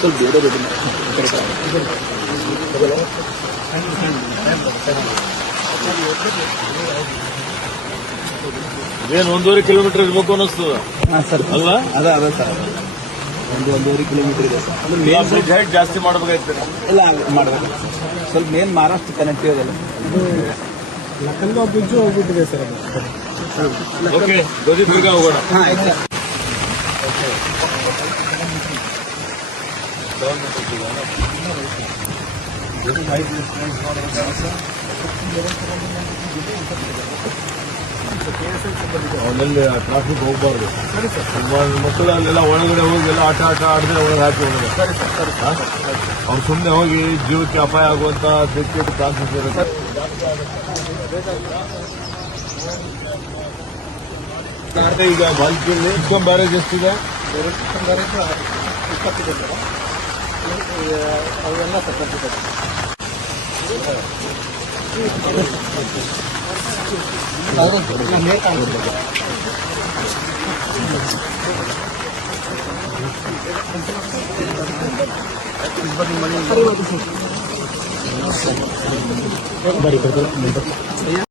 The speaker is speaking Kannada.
ಸ್ವಲ್ಪ ಬೇಡ ಏನು ಒಂದೂವರೆ ಕಿಲೋಮೀಟರ್ ಇರ್ಬೇಕು ಅನ್ನಿಸ್ತದ ಅಲ್ಲ ಅದ ಅದ ಸರ್ ಒಂದು ಒಂದೂವರೆ ಕಿಲೋಮೀಟರ್ ಇದೆ ಸರ್ ಅಂದ್ರೆ ಜಾಸ್ತಿ ಮಾಡ್ಬೇಕಾಯ್ತದೆ ಇಲ್ಲ ಮಾಡ್ಬೇಕು ಸ್ವಲ್ಪ ಮೇನ್ ಮಹಾರಾಷ್ಟ್ರ ಕನೆಕ್ಟ್ ಇರೋದಲ್ಲ ಲಕ್ಕಂದ ಬ್ರಿಡ್ಜ್ ಹೋಗ್ಬಿಟ್ಟಿದೆ ಸರ್ ಹೋಗೋಣ ಹಾಂ ಆಯ್ತು ಸರ್ દોર મતો જુના છે નહી નથી નથી તો ભાઈ જે ફોન પાડવા આવતા છે તો કેરો પ્રોબ્લેમ નથી જે દેખાય છે મતલબ કે એવું છે કે ઓનલે ટ્રાફિક હોબાર દે સર બોલ મકલા લેલા ઓળગડે હોવે લા આટા આટા આડ દે ઓળગાતો હોવે સર સર અને તમને હોગી જીવ કે અપાય આવુંંતા દેખ દે ટ્રાફિક સર ગાર્ડે ઈગા બલ્કે ઇસકો બારે જસ્ટી છે સર બારે તો આ Terima kasih كنت Bari